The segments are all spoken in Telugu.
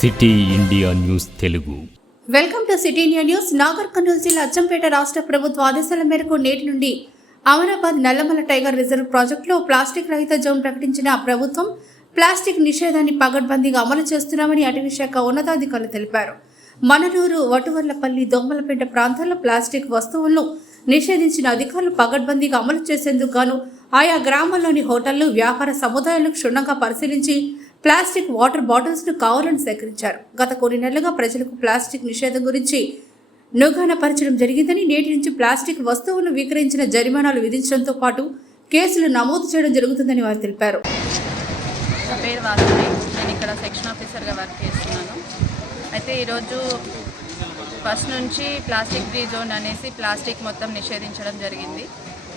City India news Telugu. Welcome to city India news. Nagar Kurnool జిల్లా అచ్చంపేట రాష్ట్ర ప్రభుత్వ ఆదేశాల మేరకు నేటి నుండి అమరాబాద్ నల్లమల టైగర్ రిజర్వ్ ప్రాజెక్టులో ప్లాస్టిక్ రహిత జోన్ ప్రకటించిన ప్రభుత్వం ప్లాస్టిక్ నిషేధాన్ని పగడ్బందీగా అమలు చేస్తున్నామని అటవీ శాఖ ఉన్నతాధికారులు తెలిపారు. మననూరు, వటువర్లపల్లి, దొమ్మలపేట ప్రాంతాల్లో ప్లాస్టిక్ వస్తువులను నిషేధించిన అధికారులు పగడ్బందీగా అమలు చేసేందుకు గాను ఆయా గ్రామాల్లోని హోటళ్లు, వ్యాపార సముదాయాలను క్షుణ్ణంగా పరిశీలించి ప్లాస్టిక్ వాటర్ బాటిల్స్ ను కావాలని సేకరించారు. గత కొన్ని నెలలుగా ప్రజలకు ప్లాస్టిక్ నిషేధం గురించి అవగాహనపరచడం జరిగిందని, నేటి నుంచి ప్లాస్టిక్ వస్తువులను విక్రయించిన జరిమానాలు విధించడంతో పాటు కేసులు నమోదు చేయడం జరుగుతుందని వారు తెలిపారు. నా పేరు వాసవి, నేను ఇక్కడ సెక్షన్ ఆఫీసర్గా వర్క్ చేస్తున్నాను. అయితే ఈరోజు ఫస్ట్ నుంచి ప్లాస్టిక్ ఫ్రీ జోన్ అనేసి ప్లాస్టిక్ మొత్తం నిషేధించడం జరిగింది.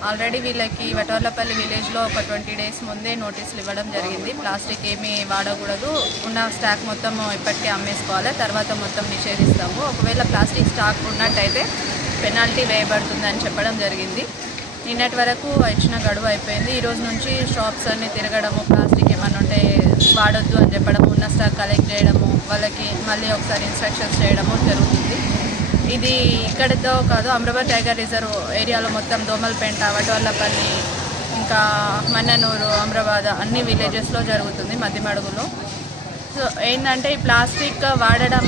ఆల్రెడీ వీళ్ళకి వటవర్లపల్లి విలేజ్లో ఒక 20 days ముందే నోటీసులు ఇవ్వడం జరిగింది. ప్లాస్టిక్ ఏమీ వాడకూడదు, ఉన్న స్టాక్ మొత్తం ఇప్పటికే అమ్మేసుకోవాలి, తర్వాత మొత్తం నిషేధిస్తాము, ఒకవేళ ప్లాస్టిక్ స్టాక్ ఉన్నట్టయితే పెనాల్టీ వేయబడుతుందని చెప్పడం జరిగింది. నిన్నటి వరకు ఇచ్చిన గడువు అయిపోయింది. ఈరోజు నుంచి షాప్స్ అన్నీ తిరగడము, ప్లాస్టిక్ ఏమన్నా ఉంటే వాడొద్దు అని చెప్పడము, ఉన్న స్టాక్ కలెక్ట్ చేయడము, వాళ్ళకి మళ్ళీ ఒకసారి ఇన్స్ట్రక్షన్స్ చేయడము జరుగుతుంది. ఇది ఇక్కడితో కాదు, అమరాబాద్ టైగర్ రిజర్వ్ ఏరియాలో మొత్తం దోమలపేట, వటవర్లపల్లి, ఇంకా మన్ననూరు, అమరాబాద్ అన్ని విలేజెస్లో జరుగుతుంది, మధ్యమడుగులో. సో ఏంటంటే ఈ ప్లాస్టిక్ వాడడం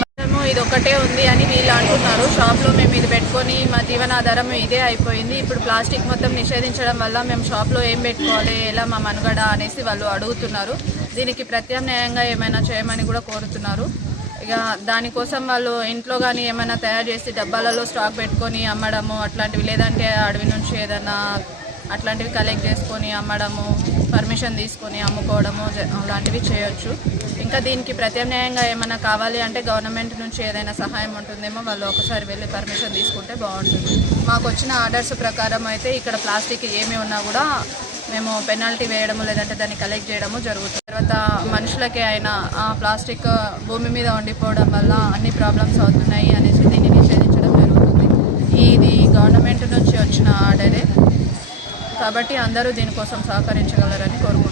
ఇది ఒకటే ఉంది అని వీళ్ళు అంటున్నారు. షాప్లో మేము ఇది పెట్టుకొని మా జీవనాధారం ఇదే అయిపోయింది. ఇప్పుడు ప్లాస్టిక్ మొత్తం నిషేధించడం వల్ల మేము షాప్లో ఏం పెట్టుకోవాలి, ఎలా మా మనుగడ అనేసి వాళ్ళు అడుగుతున్నారు. దీనికి ప్రత్యామ్నాయంగా ఏమైనా చేయమని కూడా కోరుతున్నారు. ఇక దానికోసం వాళ్ళు ఇంట్లో కానీ ఏమైనా తయారు చేసి డబ్బాలలో స్టాక్ పెట్టుకొని అమ్మడము అట్లాంటివి, లేదంటే అడవి నుంచి ఏదైనా అట్లాంటివి కలెక్ట్ చేసుకొని అమ్మడము, పర్మిషన్ తీసుకొని అమ్ముకోవడము అలాంటివి చేయొచ్చు. ఇంకా దీనికి ప్రత్యామ్నాయంగా ఏమైనా కావాలి అంటే గవర్నమెంట్ నుంచి ఏదైనా సహాయం ఉంటుందేమో, వాళ్ళు ఒకసారి వెళ్ళి పర్మిషన్ తీసుకుంటే బాగుంటుంది. మాకు వచ్చిన ఆర్డర్స్ ప్రకారం అయితే ఇక్కడ ప్లాస్టిక్ ఏమి ఉన్నా కూడా మేము పెనాల్టీ వేయడము, లేదంటే దాన్ని కలెక్ట్ చేయడము జరుగుతుంది. తర్వాత మనుషులకే అయినా ప్లాస్టిక్ భూమి మీద ఉండిపోవడం వల్ల అన్ని ప్రాబ్లమ్స్ అవుతున్నాయి అనేసి దీన్ని నిషేధించడం జరుగుతుంది. ఇది గవర్నమెంట్ నుంచి వచ్చిన ఆర్డరే కాబట్టి అందరూ దీనికోసం సహకరించగలరని కోరుకుంటున్నాను.